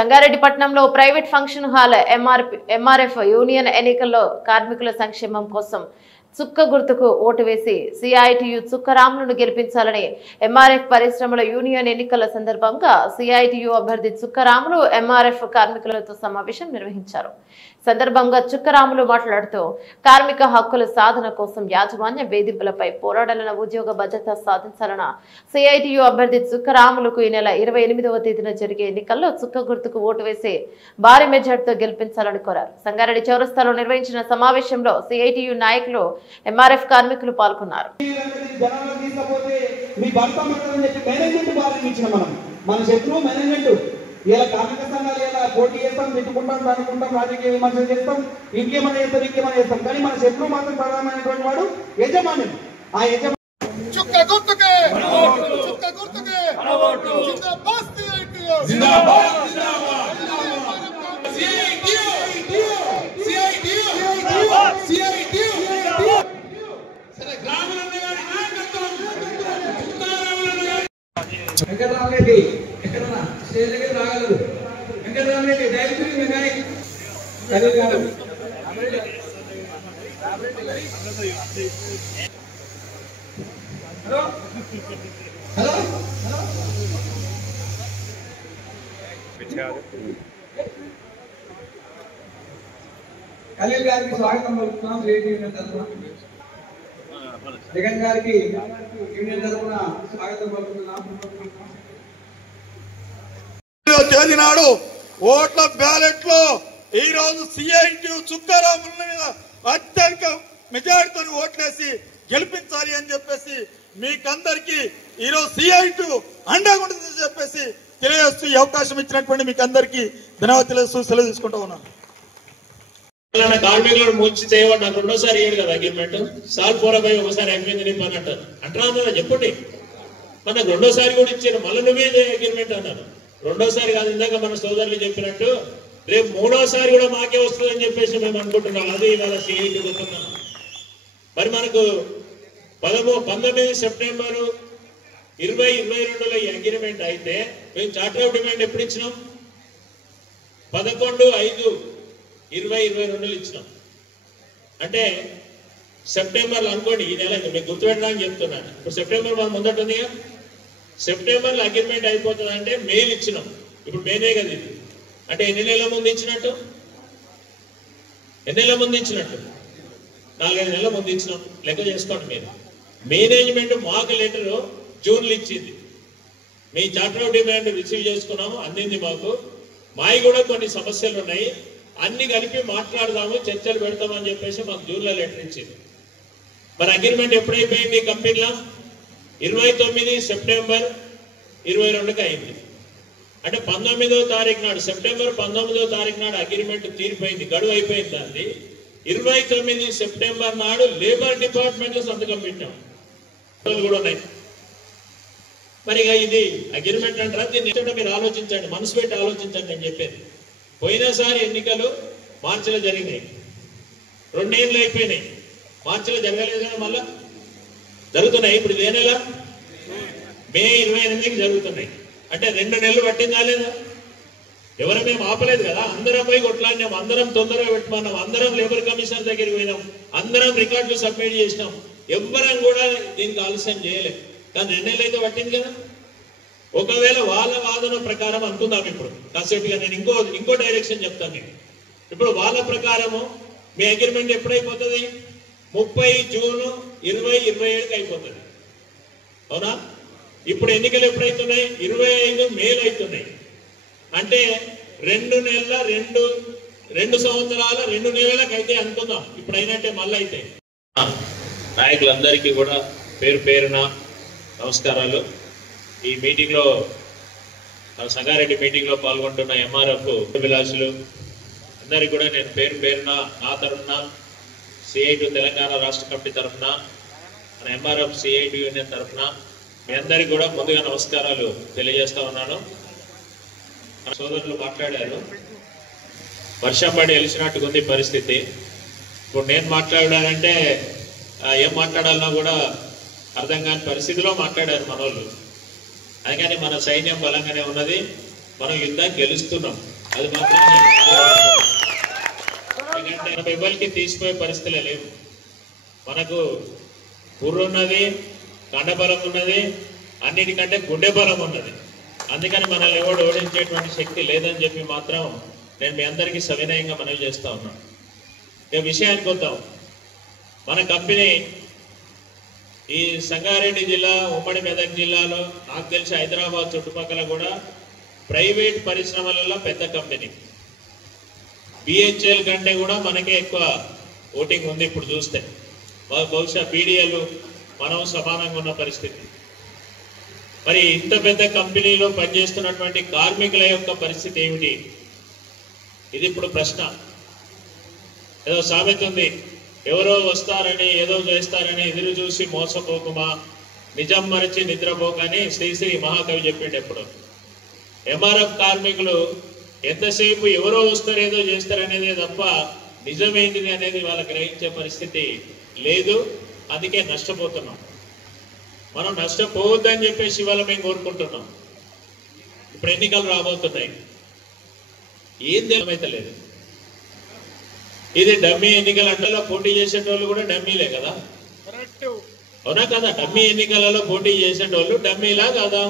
సంగారెడ్డి పట్టణంలో private function hall MRF union ఎన్నికల్లో కార్మికుల సంక్షేమం కోసం చుక్క గుర్తుకు ఓటు వేసి సిఐటియు చుక్కరాములను గెలిపించాలని ఎంఆర్ఎఫ్ పరిశ్రమల యూనియన్ ఎన్నికల సందర్భంగా సిఐటియు అభ్యర్థి చుక్కరాములు ఎంఆర్ఎఫ్ కార్మికులతో సమావేశం నిర్వహించారు. సందర్భంగా చుక్కరాములు మాట్లాడుతూ కార్మిక హక్కుల సాధన కోసం యాజమాన్య వేధింపులపై పోరాడాలన్న ఉద్యోగ భద్రత సాధించాలన్న సిఐటియు అభ్యర్థి చుక్కరాములకు ఈ నెల 28వ తేదీన జరిగే ఎన్నికల్లో చుక్క గుర్తుకు ఓటు వేసి భారీ మెజార్టీతో గెలిపించాలని కోరారు. సంగారెడ్డి చౌరస్తాలో నిర్వహించిన సమావేశంలో సిఐటియు నాయకులు ఎంఆర్ఎఫ్ కార్మికులు పాల్గొన్నారు. ఇలా కార్మిక సంఘాలు ఇలా పోటీ చేస్తాం, తిట్టుకుంటాం, అనుకుంటాం, రాజకీయ విమర్శలు చేస్తాం, ఇంకేమైనా చేస్తాం, ఇంకేమైనా చేస్తాం. కానీ మన శత్రువు మాత్రం ప్రధానమైనటువంటి వాడు యజమాన్యం. ఆ యజమాని వెంకటరామరెడ్డి ఎక్కడన్నా స్టేజ్ దగ్గర రాగలరు. వెంకటరామరెడ్డి డైరెక్టర్ మెకానిక్ కలీల్ గారు. హలో హలో కలీల్ గారికి స్వాగతం పలుకుతున్నాం. యూనియన్ తరఫున జగన్ గారికి యూనియన్ తరఫున స్వాగతం పలుకుతున్నాం. తేదీ నాడు ఓట్ల బ్యాలెట్ లో ఈ రోజు సిఐటియు చుక్కరాముల మీద అత్యధిక మెజారిటీతో ఓట్లేసి గెలిపించాలి అని చెప్పేసి మీకందరికి ఈ రోజు సిఐటియు అండగా ఉంటుందని చెప్పేసి తెలియజేస్తూ ఈ అవకాశం ఇచ్చినటువంటి మీకు అందరికీ ధన్యవాదాలు తెలుస్తూ సెలవు తీసుకుంటూ ఉన్నాను. కార్మికులను ముంచి చేయవాడు నాకు రెండోసారి ఇయ్యాడు కదా అగ్రిమెంట్. సాల్ పోరాపై ఒకసారి అయిపోయింది నింపు అని అంటారు. అంటారా చెప్పండి, మనకు రెండోసారి కూడా ఇచ్చారు. మళ్ళీ నువ్వే అగ్రిమెంట్ అన్నారు. రెండోసారి కాదు, ఇందాక మన సోదరులు చెప్పినట్టు రేపు మూడోసారి కూడా మాకే వస్తుందని చెప్పేసి మేము అనుకుంటున్నాం. అది ఇవాళ సిఐటి పోతున్నాం. మరి మనకు 19 సెప్టెంబరు 2022లో ఈ అగ్రిమెంట్ అయితే మేము చార్టర్ ఆఫ్ డిమాండ్ ఎప్పుడు ఇచ్చినాం? 11/5/2022 ఇచ్చినాం. అంటే సెప్టెంబర్లో అనుకోండి, ఈ నెల మీకు గుర్తుపెట్టడానికి చెప్తున్నాను. ఇప్పుడు సెప్టెంబర్ మనం ముందట ఉందిగా, సెప్టెంబర్లో అగ్రిమెంట్ అయిపోతుంది అంటే మేలు ఇచ్చినాం. ఇప్పుడు మేనే కదా ఇది. అంటే ఎన్ని నెలల ముందు ఇచ్చినట్టు? 4-5 నెలల ముందు ఇచ్చినాం. లెక్క చేసుకోండి మీరు. మేనేజ్మెంట్ మాకు లెటర్ జూన్లో ఇచ్చింది. మీ చార్టర్ ఆఫ్ డిమాండ్ రిసీవ్ చేసుకున్నాము, అందింది మాకు. మావి కూడా కొన్ని సమస్యలు ఉన్నాయి, అన్ని కలిపి మాట్లాడదాము, చర్చలు పెడతామని చెప్పేసి మాకు జూన్లో లెటర్ ఇచ్చింది. మరి అగ్రిమెంట్ ఎప్పుడైపోయింది కంపెనీలో? 29 సెప్టెంబర్ 2022కి అయింది. అంటే 19వ తారీఖు నాడు, సెప్టెంబర్ 19వ తారీఖు నాడు అగ్రిమెంట్ తీరిపోయింది, గడువు అయిపోయింది. దాన్ని 29 సెప్టెంబర్ నాడు లేబర్ డిపార్ట్మెంట్ లో సంతకం పెట్టాం కూడా ఉన్నాయి. మరి ఇక ఇది అగ్రిమెంట్ అంటారా? దీన్ని మీరు ఆలోచించండి, మనసు పెట్టి ఆలోచించండి అని చెప్పేది. పోయినసారి ఎన్నికలు మార్చిలో జరిగినాయి, 2 ఏళ్ళు అయిపోయినాయి. మార్చిలో జరగలేదు కదా, మళ్ళా జరుగుతున్నాయి. ఇప్పుడు ఇదే నెల మే 28కి జరుగుతున్నాయి. అంటే 2 నెలలు పట్టిందా లేదా? ఎవరు మేము ఆపలేదు కదా, అందరం పోయి కొట్లాడినాం, అందరం తొందరగా పెట్టమన్నాం, అందరం లేబర్ కమిషన్ దగ్గరికి పోయినాం, అందరం రికార్డులు సబ్మిట్ చేసినాం. ఎవ్వరం కూడా దీనికి ఆలస్యం చేయలేదు. కానీ 2 నెలలు అయితే పట్టింది కదా. ఒకవేళ వాళ్ళ వాదన ప్రకారం అనుకుందాం, ఇప్పుడు కాసేపుగా నేను ఇంకో డైరెక్షన్ చెప్తాను నేను. ఇప్పుడు వాళ్ళ ప్రకారము మీ అగ్రిమెంట్ ఎప్పుడైపోతుంది? 30 జూన్ 2027కి అయిపోతుంది, అవునా? ఇప్పుడు ఎన్నికలు ఎప్పుడైతున్నాయి? 25 మేలు అవుతున్నాయి. అంటే 2 నెలల 2 సంవత్సరాల 2 నెలలకు అయితే అనుకుందాం. ఇప్పుడు అయినట్టే మళ్ళీ అయితే. నాయకులందరికీ కూడా పేరు పేరున నమస్కారాలు. ఈ మీటింగ్లో, సంగారెడ్డి మీటింగ్లో పాల్గొంటున్న ఎంఆర్ఎఫ్ అభిలాషులు అందరికీ కూడా నేను పేరు పేరున నా తరఫున, సిఐటి తెలంగాణ రాష్ట్ర కమిటీ తరఫున, మన ఎంఆర్ఎఫ్ సిఐటి యూనియన్ తరఫున మీ అందరికీ కూడా ముందుగా నమస్కారాలు తెలియజేస్తా ఉన్నాను. సోదరులు మాట్లాడారు, వర్షం పడి వెలిసినట్టుగా ఉంది పరిస్థితి. ఇప్పుడు నేను మాట్లాడానంటే ఏం మాట్లాడాలన్నా కూడా అర్థం కాని పరిస్థితిలో మాట్లాడారు మనోళ్ళు. అందుకని మన సైన్యం బలంగానే ఉన్నది, మనం యుద్ధాన్ని గెలుస్తున్నాం. అది మాత్రం ఎందుకంటే ఎవరికి తీసిపోయే పరిస్థితులే లేవు. మనకు బుర్ర ఉన్నది, కండబలం ఉన్నది, అన్నిటికంటే గుండె బలం ఉన్నది. అందుకని మనల్ని ఎవడు ఓడించేటువంటి శక్తి లేదని చెప్పి మాత్రం నేను మీ అందరికీ సవినయంగా మనవి చేస్తా ఉన్నాను. ఇక విషయానికి వద్దాం. మన కంపెనీ ఈ సంగారెడ్డి జిల్లా, ఉమ్మడి మెదక్ జిల్లాలో నాకు తెలిసి హైదరాబాద్ చుట్టుపక్కల కూడా ప్రైవేట్ పరిశ్రమలలో పెద్ద కంపెనీ. బిహెచ్ఎల్ కంటే కూడా మనకే ఎక్కువ ఓటింగ్ ఉంది ఇప్పుడు చూస్తే. బహుశా బీడీఎల్ మనం సమానంగా ఉన్న పరిస్థితి. మరి ఇంత పెద్ద కంపెనీలో పనిచేస్తున్నటువంటి కార్మికుల యొక్క పరిస్థితి ఏమిటి? ఇది ఇప్పుడు ప్రశ్న. ఏదో సామెత ఉంది, ఎవరో వస్తారని ఏదో చేస్తారని ఎదురు చూసి మోసపోకుమా, నిజం మరచి నిద్రపోకని శ్రీశ్రీ మహాకవి చెప్పిండు ఎప్పుడు. ఎంఆర్ఎఫ్ కార్మికులు ఎంతసేపు ఎవరో వస్తారు ఏదో చేస్తారనేదే తప్ప నిజమేంటిది అనేది వాళ్ళకి గ్రహించే పరిస్థితి లేదు. అందుకే నష్టపోతున్నాం. మనం నష్టపోవద్దని చెప్పేసి ఇవాళ మేము కోరుకుంటున్నాం. ఇప్పుడు ఎన్నికలు రాబోతున్నాయి, ఏం తెలియమైతే లేదు. ఇది డమ్మీ ఎన్నికలు అంటే పోటీ చేసేటోళ్ళు కూడా డమ్మీలే కదా, అవునా కదా? డమ్మీ ఎన్నికలలో పోటీ చేసేటోళ్ళు డమ్మీలా కాదా?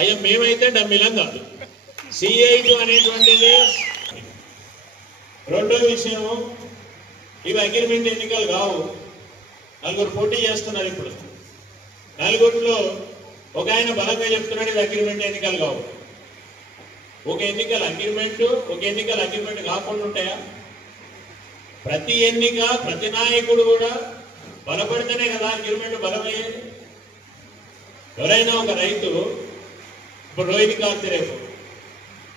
అయ్యా మేమైతే డమ్మీలం కాదు. CI2 అనేటువంటిది. రెండో విషయం, ఇవి అగ్రిమెంట్ ఎన్నికలు కావు. నలుగురు పోటీ చేస్తున్నారు. ఇప్పుడు నలుగురిలో ఒక ఆయన బలంగా చెప్తున్నాడు ఇది అగ్రిమెంట్ ఎన్నికలు కావు. ఒక ఎన్నికల అగ్రిమెంట్ కాకుండా ఉంటాయా? ప్రతి ఎన్నిక, ప్రతి నాయకుడు కూడా బలపడితేనే కదా అగ్రిమెంట్ బలమయ్యేది. ఎవరైనా ఒక రైతు, ఇప్పుడు రోహిణి కార్తీ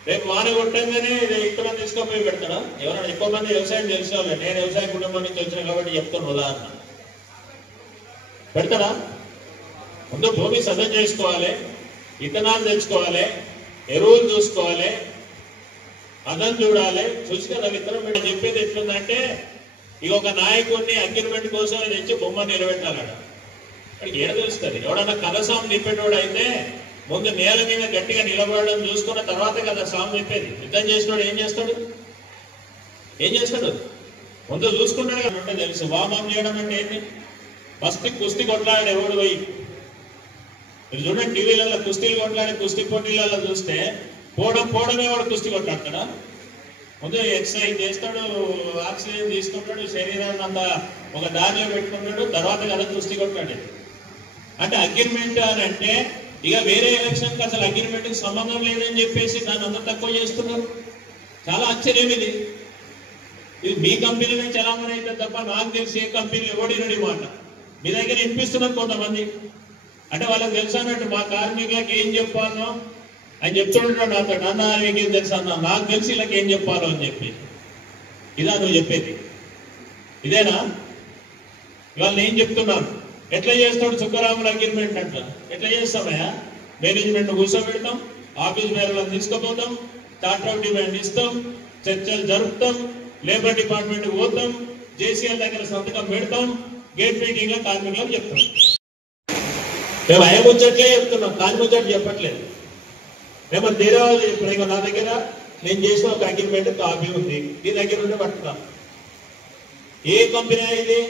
రేపు వాన కొట్టంగానే ఇతర తీసుకొని పెడతాడా? ఎవరైనా ఎక్కువ మంది వ్యవసాయం తెలుసుకోవాలి. నేను వ్యవసాయ కుటుంబం నుంచి వచ్చిన కాబట్టి చెప్తాను ఉదాహరణ. పెడతాడా? ముందు భూమి సదం చేసుకోవాలి, విత్తనాలు తెచ్చుకోవాలి, ఎరువులు చూసుకోవాలి, అదం చూడాలి, చూసి కదా విత్తనం పెట్టి చెప్పేది ఎట్లుందంటే ఇక ఒక నాయకుడిని అగ్రిమెంట్ కోసం తెచ్చి బొమ్మ నిలబెట్టాలట. అక్కడికి ఏడ తెలుస్తుంది? ఎవడన్నా కలసాం నింపేటోడు అయితే ముందు నేల మీద గట్టిగా నిలబడడం చూసుకున్న తర్వాత కదా సాము చెప్పేది. యుద్ధం చేసినోడు ఏం చేస్తాడు? ముందు చూసుకుంటాడు కదా. అంటే తెలుసు వామం చేయడం అంటే ఏంటి? ఫస్ట్ కుస్తీ కొట్లాడు ఎవడు పోయి. మీరు చూడండి టీవీలలో కుస్తీలు కొట్లాడే కుస్తీ పోటీలలో చూస్తే పోవడమే వాడు కుస్తీ కొట్లాడతాడా? ముందు ఎక్సర్సైజ్ చేస్తాడు, ఆక్సిజన్ తీసుకుంటాడు, శరీరాన్ని అంతా ఒక దారిలో పెట్టుకుంటాడు, తర్వాత కదా కుస్తీ కొట్లాడేది. అంటే అగ్రిమెంట్ అని అంటే ఇక వేరే ఎలక్షన్కి అసలు అగ్రిమెంట్కి సంబంధం లేదని చెప్పేసి దాన్ని అంత తక్కువ చేస్తున్నారు. చాలా ఆశ్చర్యం ఇది. మీ కంపెనీ నుంచి ఎలాగనే అయితే తప్ప నాకు తెలిసి ఏ కంపెనీ ఎవడినడి మాట మీ దగ్గర వినిపిస్తున్నారు కొంతమంది. అంటే వాళ్ళకి తెలుసు అన్నట్టు మా కార్మికులకు ఏం చెప్పాలో అని చెప్తుంటాడు నాతో. నాన్న మీకేం తెలుసు అన్నా, నాకు తెలిసి వీళ్ళకి ఏం చెప్పాలో అని చెప్పి. ఇదా నువ్వు చెప్పేది? ఇదేనా? ఇవాళ నేను చెప్తున్నాను. ఎట్లా చేస్తాడు చుక్కరాముల అగ్రిమెంట్ అంట? ఎట్లా చేస్తామయ్యా? మేనేజ్మెంట్ కూర్చోబెడతాం, ఆఫీస్ మేరలను తీసుకుపోతాం, చార్టర్ ఆఫ్ డిమాండ్ ఇస్తాం, చర్చలు జరుపుతాం, లేబర్ డిపార్ట్మెంట్ పోతాం, JCL దగ్గర సంతకం పెడతాం, గేట్ మీటింగ్ లో కార్మికులకు చెప్తాం. మేము అయ్యముచ్చట్లే చెప్తున్నాం, కార్మికులు చెప్పట్లేదు. మేము తీరే ఇప్పుడు నా దగ్గర నేను చేసిన ఒక అగ్రిమెంట్ కాపీ ఉంది, ఈ దగ్గర ఉంటే పట్టుకున్నాం. ఏ కంపెనీ ఇది?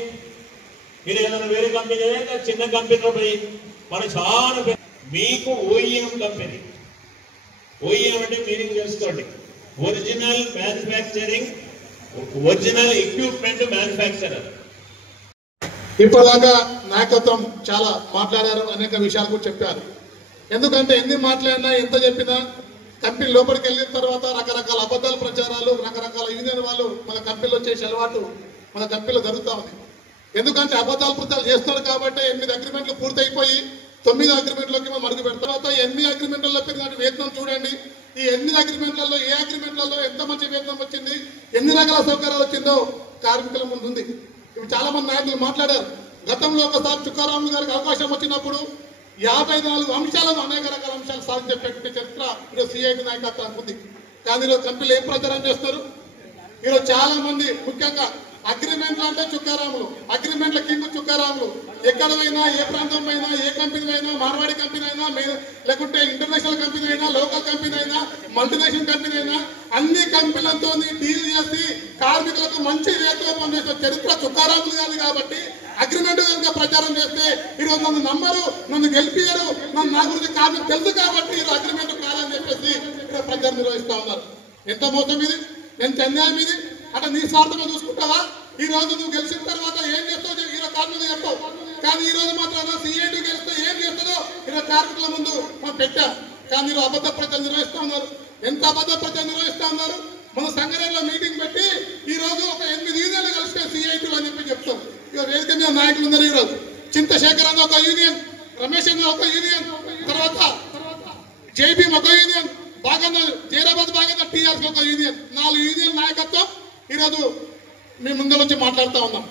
మీరు ఏదైనా వేరే కంపెనీ చిన్న కంపెనీలో పోయి మనం చాలా మీకు OEM కంపెనీ. OEM అంటే మీనింగ్ తెలుసుకోండి. Original manufacturing, original equipment manufacturer. ఇప్పటిదాకా నాయకత్వం చాలా మాట్లాడారు, అనేక విషయాలు కూడా చెప్పారు. ఎందుకంటే ఎన్ని మాట్లాడినా ఎంత చెప్పినా కంపెనీ లోపలికి వెళ్ళిన తర్వాత రకరకాల అబద్ధాల ప్రచారాలు, రకరకాల యూనియన్ వాళ్ళు మన కంపెనీలో చేసే అలవాటు మన కంపెనీలో జరుగుతూ ఉంది. ఎందుకంటే అబద్ధాలు ప్రచారాలు చేస్తారు కాబట్టి 8 అగ్రిమెంట్లు పూర్తయిపోయి 9 అగ్రిమెంట్లోకి మనం అడుగు పెడతాం. తర్వాత ఎన్ని అగ్రిమెంట్లలో పెరిగిన వేతనం చూడండి. ఈ 8 అగ్రిమెంట్లలో ఏ అగ్రిమెంట్లలో ఎంత మంచి వేతనం వచ్చింది, ఎన్ని రకాల సౌకర్యాలు వచ్చిందో కార్మికుల ముందు ఉంది. ఇవి చాలా మంది నాయకులు మాట్లాడారు. గతంలో ఒకసారి చుక్కారాములు గారికి అవకాశం వచ్చినప్పుడు 54 అంశాలను, అనేక రకాల అంశాలు సాధించేటటువంటి చరిత్ర ఈరోజు CI2 నాయకత్వానికి ఉంది. కానీ ఈరోజు కంపెనీలు ఏం ప్రచారం చేస్తారు? ఈరోజు చాలా మంది ముఖ్యంగా అగ్రిమెంట్లు అంటే చుక్కారాములు, అగ్రిమెంట్ల కింద చుక్కారాములు. ఎక్కడ అయినా, ఏ ప్రాంతం అయినా, ఏ కంపెనీ అయినా, మార్వాడి కంపెనీ అయినా, లేకుంటే ఇంటర్నేషనల్ కంపెనీ అయినా, లోకల్ కంపెనీ అయినా, మల్టీనేషనల్ కంపెనీ అయినా అన్ని కంపెనీలతో డీల్ చేసి కార్మికులకు మంచి రేటులో పనిచేసే చరిత్ర తుకారాములు కాదు కాబట్టి అగ్రిమెంట్ కనుక ప్రచారం చేస్తే ఈరోజు నన్ను నమ్మరు, నన్ను గెలిపియరు, నా గురించి కార్మికులు తెలుసు కాబట్టి ఈరోజు అగ్రిమెంట్ కాదని చెప్పేసి ఇక్కడ ప్రచారం నిర్వహిస్తా ఉన్నారు. ఎంత మోసం ఇది, ఎంత అన్యాయం ఇది. అట్లా నీ స్వార్థంగా చూసుకుంటావా? ఈ రోజు నువ్వు గెలిచిన తర్వాత ఏం చేస్తావు ఈరోజు కార్మికులు చెప్తావు, కానీ ఈ రోజు మాత్రం సిఐటి గెలిస్తే ఏం చేస్తుందో ఈరోజు కార్మికుల ముందు మనం పెట్టాం. కానీ మీరు అబద్ధ ప్రచారం నిర్వహిస్తూ ఉన్నారు. ఎంత అబద్ధ ప్రచారం నిర్వహిస్తూ ఉన్నారు. మన సంఘటనలో మీటింగ్ పెట్టి ఈ రోజు ఒక 8 యూనియన్లు కలిస్తే సిఐటి అని చెప్పి చెప్తాం. ఇక వేదిక మీద నాయకులు ఉన్నారు. ఈరోజు చింతశేఖర్ అన్న ఒక యూనియన్, రమేష్ అన్న ఒక యూనియన్, తర్వాత జైబీఎం ఒక యూనియన్, బాగన్న జైరాబాద్ బాగన్న టీఆర్ఎస్ ఒక యూనియన్, 4 యూనియన్ నాయకత్వం ఈరోజు మీ ముందు వచ్చి మాట్లాడుతూ ఉన్నాం.